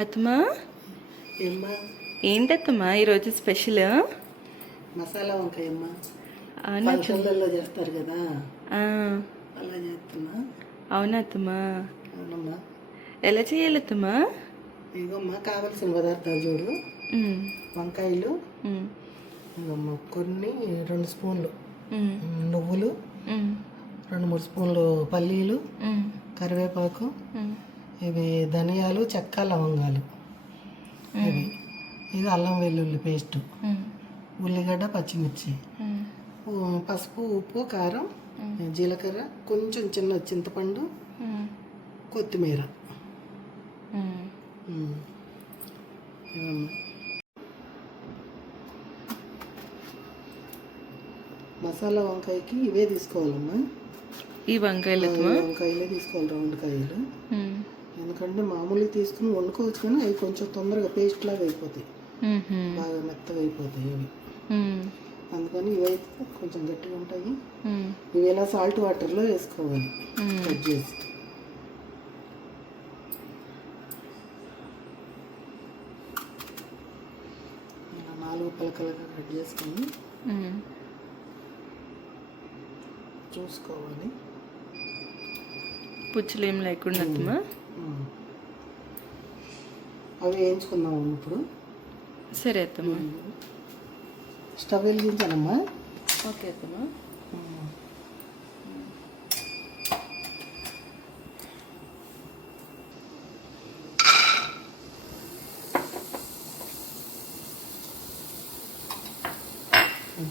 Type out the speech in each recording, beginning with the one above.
అత్తమా, ఏమ్మా ఏంటత్తమ్మా ఈరోజు స్పెషల్? మసాలా వంకాయ అమ్మా. అవునా ఫంక్షన్లలో చేస్తారు కదా, ఆ, అలా చేస్తున్నా. అవునా అత్తమ్మా? అవునమ్మా. ఎలా చేయాలి అత్తమ్మా? ఇగమ్మా కావలసిన పదార్థాలు చూడు. వంకాయలు ఇగమ్మా, కొన్ని 2 స్పూన్లు నువ్వులు, 2-3 స్పూన్లు పల్లీలు, కరివేపాకు, ఇవి ధనియాలు, చెక్క, లవంగాలు, ఇది అల్లం వెల్లుల్లి పేస్టు, ఉల్లిగడ్డ, పచ్చిమిర్చి, పసుపు, ఉప్పు, కారం, జీలకర్ర, కొంచెం చిన్న చింతపండు, కొత్తిమీర. మసాలా వంకాయకి ఇవే తీసుకోవాలమ్మా. ఈ వంకాయలు వంకాయలే తీసుకోవాలి, రౌండ్ కాయలు. ఎందుకంటే మామూలుగా తీసుకుని వండుకోవచ్చు, కానీ అవి కొంచెం తొందరగా పేస్ట్ లాగా అయిపోతాయి, బాగా మెత్తగా అయిపోతాయి అవి. అందుకని ఇవైతే కొంచెం గట్టిగా ఉంటాయి. ఇవి ఇలా సాల్ట్ వాటర్లో వేసుకోవాలి, కట్ చేసి. ఇలా 4 పలకలుగా కట్ చేసుకొని చూసుకోవాలి, పుచ్చులు ఏం లేకుండా అత్తమ్మా. అవి వేయించుకుందాము ఇప్పుడు. సరే అత్తమ్మా. స్టవ్ వెలిగించానమ్మా. ఓకే అత్తమ్మా.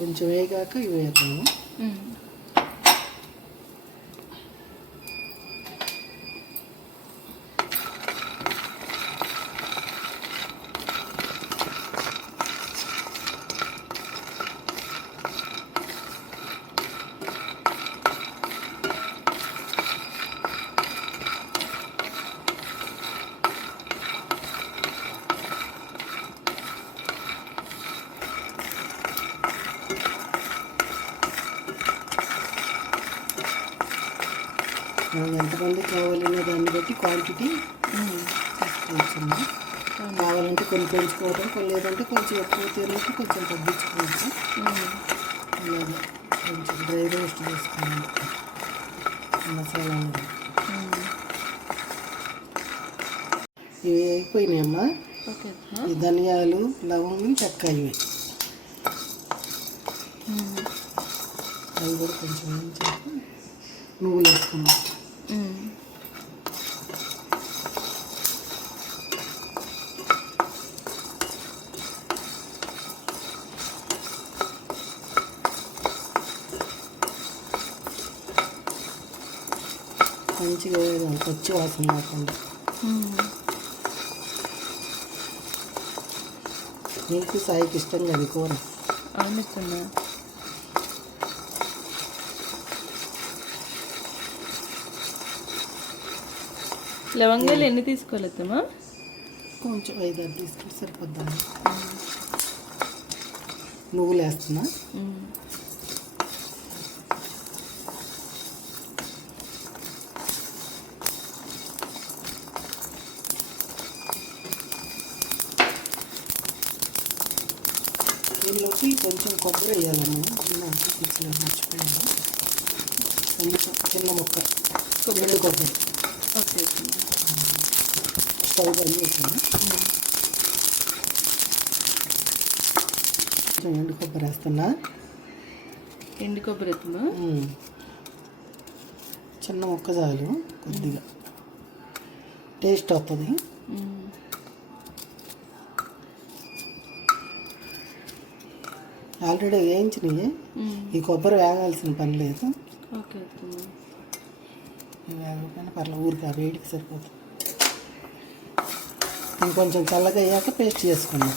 కొంచెం వేగాక ఇవి వేద్దాము. ఎంతమంది కావాలనే దాన్ని బట్టి క్వాంటిటీ తీసుకోవచ్చు. కావాలంటే కొన్ని పెంచుకోవడం, కొన్ని లేదంటే కొంచెం ఎక్కువ తిన్నట్టు కొంచెం తగ్గించుకోవచ్చు. అలాగే కొంచెం డ్రై రోస్ట్ చేసుకోవాలి మసాలా. ఇవి అయిపోయినాయమ్మా. ఈ ధనియాలు, లవంగం, చెక్క, ఇవి అవి కూడా కొంచెం వేయించాక నువ్వులు వేసుకున్నాం. మంచిగా పచ్చి వాసన లేకుండా. నీకు సాయికి ఇష్టం కదా కూర? అవునమ్మా. లవంగాలు ఎన్ని తీసుకోవాలి అత్తమ్మా? కొంచెం 5-6 తీసుకుంటే సరిపోద్దాం. నువ్వులు వేస్తున్నా. దీనిలోకి కొంచెం కొబ్బరి వేయాలమ్మా. మర్చిపోయాను, కొంచెం చిన్న ముక్క ఎండు కొబ్బరి. ఓకే. స్టవ్ బంద్ చేసాను. కొంచెం ఎండు కొబ్బరి వేస్తున్నా. ఎండు కొబ్బరి ఎత్తమా? చిన్న ముక్క చాలు, కొద్దిగా టేస్ట్ వస్తుంది. ఆల్రెడీ వేయించినవి, ఈ కొబ్బరి వేగాల్సిన పని లేదు. ఓకే. వేగకపోయినా పర్లేదు, ఊరికి ఆ వేడికి సరిపోతుంది. ఇంకొంచెం చల్లగా అయ్యాక పేస్ట్ చేసుకున్నాం.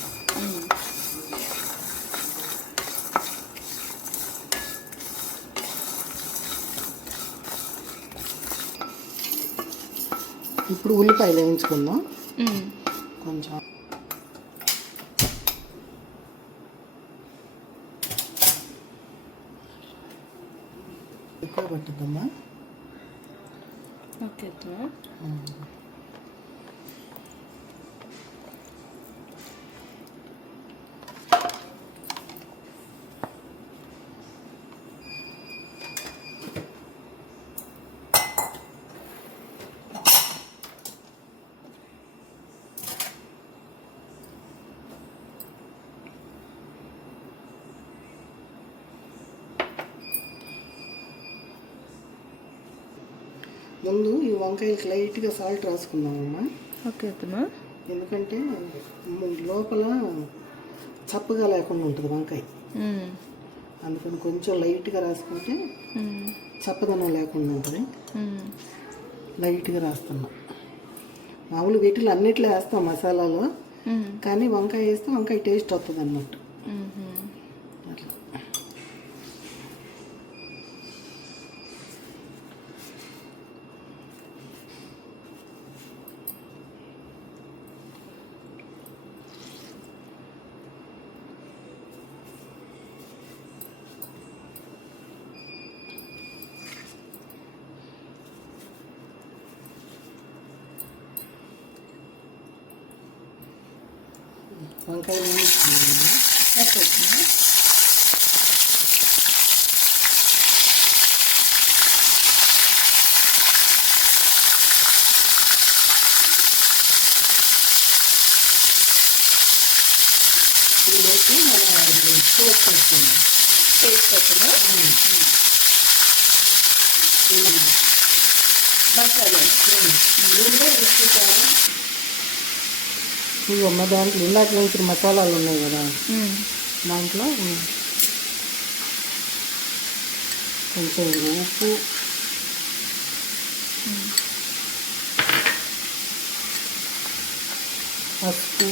ఇప్పుడు ఉల్లిపాయలు వేయించుకుందాం. కొంచెం ఎక్కువ పట్టుద్దమ్మా. ఓకే. ముందు ఈ వంకాయలకి లైట్గా సాల్ట్ రాసుకుందామమ్మా. ఓకే అత్తమ్మా. ఎందుకంటే లోపల చప్పగా లేకుండా ఉంటుంది వంకాయ. అందుకని కొంచెం లైట్గా రాసుకుంటే చప్పదనం లేకుండా ఉంటుంది. లైట్గా రాస్తున్నా. మామూలు వీటిలో అన్నిట్లో వేస్తాం మసాలాలో, కానీ వంకాయ వేస్తే వంకాయ టేస్ట్ వస్తుంది అన్నట్టు. అట్లా వంకాయలు ఇదైతే మనం పేస్ట్ వేసుకున్నాం. ఇవమ్మ దాంట్లో ఇందాక వేసిన మసాలాలు ఉన్నాయి కదా, దాంట్లో కొంచెం ఉప్పు, పసుపు,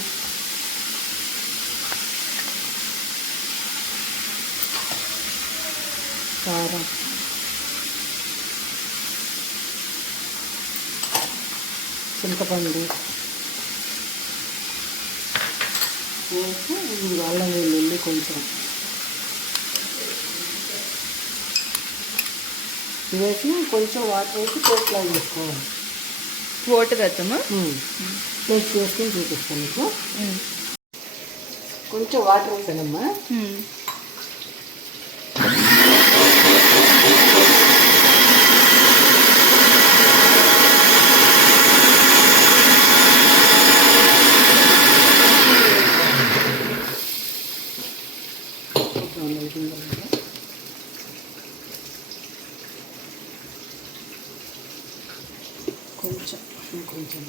కారం, చింతపండు వేసి అల్లం వెల్లుల్లి కొంచెం వేసి కొంచెం వాటర్ వేసి పేస్ట్ లాగా చేసుకోవాలి. వాటర్ అత్తమ్మా. పేస్ట్ చేసుకొని చూపిస్తాను మీకు. కొంచెం వాటర్ వేసానమ్మా. కొంచెం ఇంకొంచెం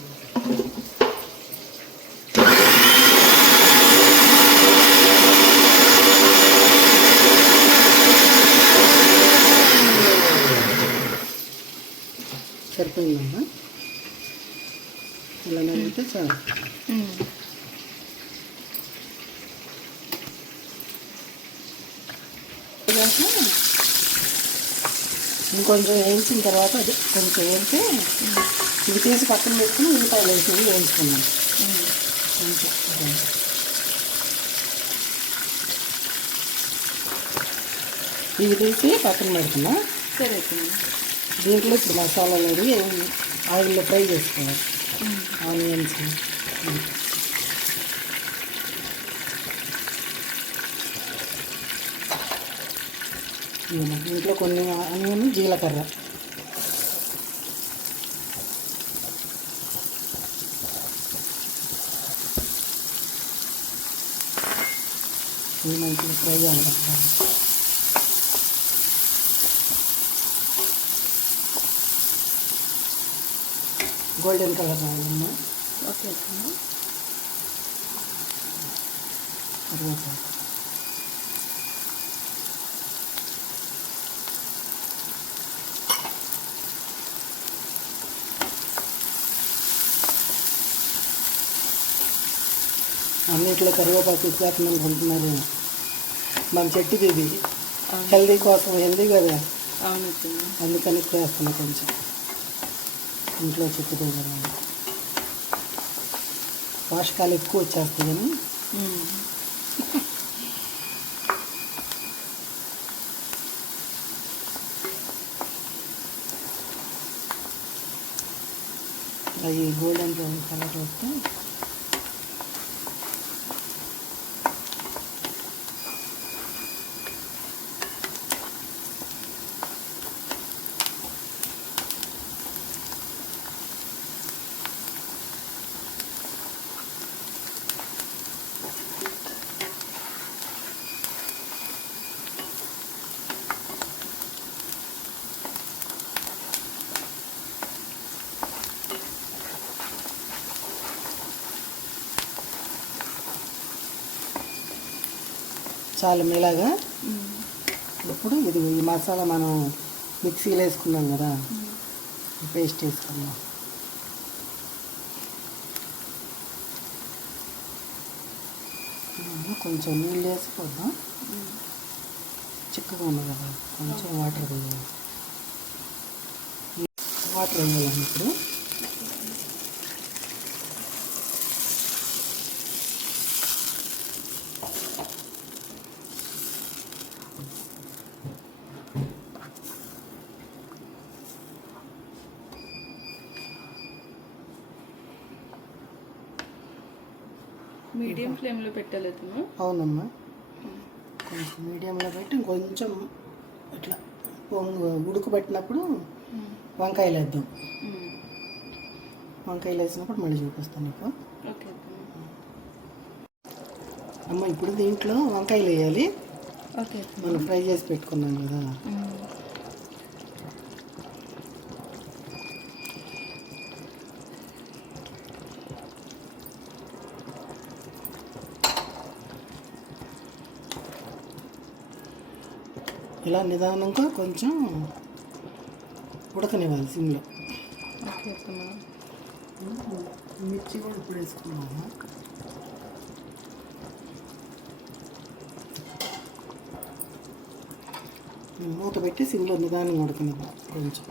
సరిపోయిందమ్మా. ఇలా నడిగితే చాలు. ఇంకొంచెం వేయించిన తర్వాత అది కొంచెం వేస్తే ఇది తీసి పక్కన పెట్టుకుని ఉల్లిపాయలు వేసి వేయించుకున్నాం. కొంచెం ఇవి తీసి పక్కన పెడుతున్నా. సరే. దీంట్లో ఇప్పుడు మసాలాలు అవి ఆయిల్లో ఫ్రై చేసుకోవాలి. ఆనియన్స్, ఇంట్లో కొన్ని ఆనియన్, జీలకర్ర, ఇవి మంచిగా ఫ్రై అవ్వాలి. Golden colour రావాలమ్మా. ఓకే అత్తమ్మా. కరివేపాకు, అన్నిట్లో కరివేపాకు ఇచ్చేస్తాను అనుకుంటున్నారు. మన చెట్టుది ఇది హెల్దీ కోసం, హెల్దీ కదా, అందుకని చేస్తున్నా. కొంచెం ఇంట్లో చెట్టుదే కదా, పోషకాలు ఎక్కువ వచ్చేస్తాయి కానీ అవి గోల్డెన్ బ్రౌన్ కలర్ వస్తే చాలా మెల్లగా. ఇప్పుడు ఇది ఈ మసాలా మనం మిక్సీలో వేసుకున్నాం కదా, పేస్ట్ వేసుకున్నాం. కొంచెం నీళ్ళు వేసిపోద్దాం, చిక్కగా ఉంది కదా, కొంచెం వాటర్ వేయాలి. వాటర్ వేయాలండి ఇప్పుడు. మీడియం ఫ్లేమ్లో పెట్టలేదమ్మా? అవునమ్మా, కొంచెం మీడియంలో పెట్టి కొంచెం ఇట్లా ఉడకబెట్టినప్పుడు వంకాయలు వేద్దాం. వంకాయలు వేసినప్పుడు మళ్ళీ చూపిస్తాను నీకు. ఓకే అమ్మ, ఇప్పుడు దీంట్లో వంకాయలు వేయాలి. ఓకే, మనం ఫ్రై చేసి పెట్టుకున్నాం కదా. ఇలా నిదానంగా కొంచెం ఉడకనివ్వాలి సిమ్లో. ఓకే అమ్మా. మిర్చి కూడా ఇప్పుడు వేసుకున్నాము. మూత పెట్టి సిమ్లో నిదానంగా ఉడకనివ్వాలి కొంచెం.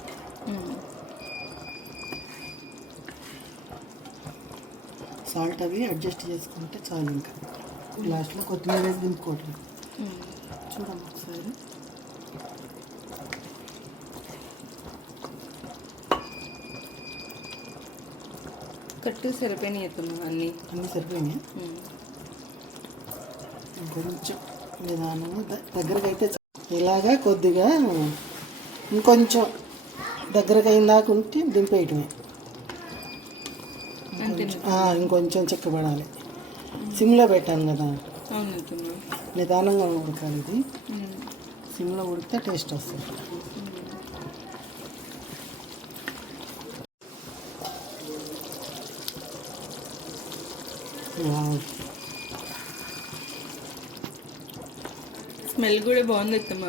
సాల్ట్ అవి అడ్జస్ట్ చేసుకుంటే చాలు. ఇంకా లాస్ట్లో కొత్తిమీర వేసి దింపుకోవట్లేదు. చూడమ్మా ఒకసారి. కట్టు సరిపోయినాయి అత్తమ్మ, అన్నీ సరిపోయినాయి. కొంచెం నిదానంగా దగ్గరకు అయితే ఇలాగా కొద్దిగా ఇంకొంచెం దగ్గరకు అయిందాక ఉంటే దింపేయటమే. ఇంకొంచెం చిక్కబడాలి. సిమ్లో పెట్టాను కదా, నిదానంగా ఉడకాలి. ఇది సిమ్లో ఉడికితే టేస్ట్ వస్తుంది. స్మెల్ కూడా బాగుంది అత్తమ్మ.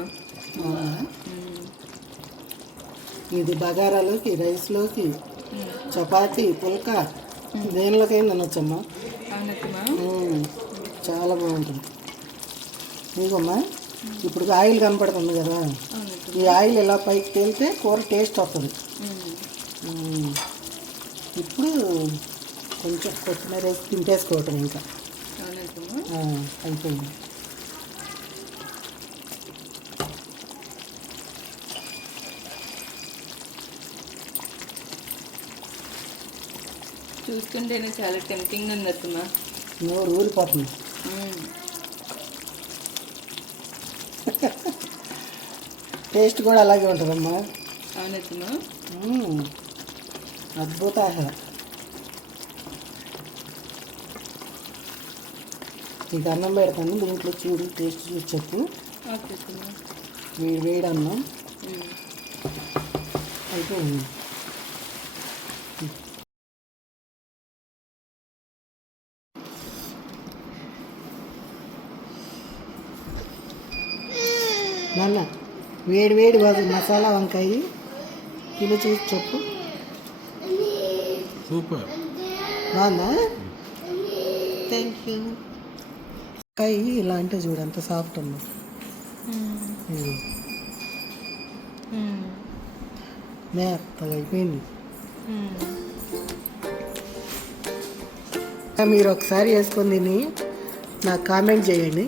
ఇది బగారాలోకి, రైస్లోకి, చపాతీ, పుల్కా, దేనిలోకైనా తినొచ్చమ్మా. చాలా బాగుంటుంది. ఇదిగమ్మా, ఇప్పుడు ఆయిల్ కనపడుతుంది కదా, ఈ ఆయిల్ ఇలా పైకి తేలితే కూర టేస్ట్ వస్తుంది. ఇప్పుడు కొంచెం కొత్తిమీర వేసి తింపేసుకోవటం. ఇంకా అయిపోయింది. చూస్తుంటేనే చాలా టెంప్టింగ్ ఉంది అత్తమ్మ. నోరు ఊరిపోతుంది. టేస్ట్ కూడా అలాగే ఉంటుందమ్మా. అవునత్తమ్మ, అద్భుత. నీకు అన్నం పెడతాను, దీంట్లో చూడు, టేస్ట్ చూసి చెప్పు. వేడి అన్నం అయిపోయింది. నాన్న, వేడి వేడి మసాలా వంకాయ తిని చూసి చెప్పు. సూపర్, బాగుందా? Thank you. వంకాయ ఇలా అంటే చూడు, అంత సాఫ్ట్ ఉంది. మెత్తగా అయిపోయింది. మీరు ఒకసారి వేసుకొని తిని నాకు కామెంట్ చేయండి.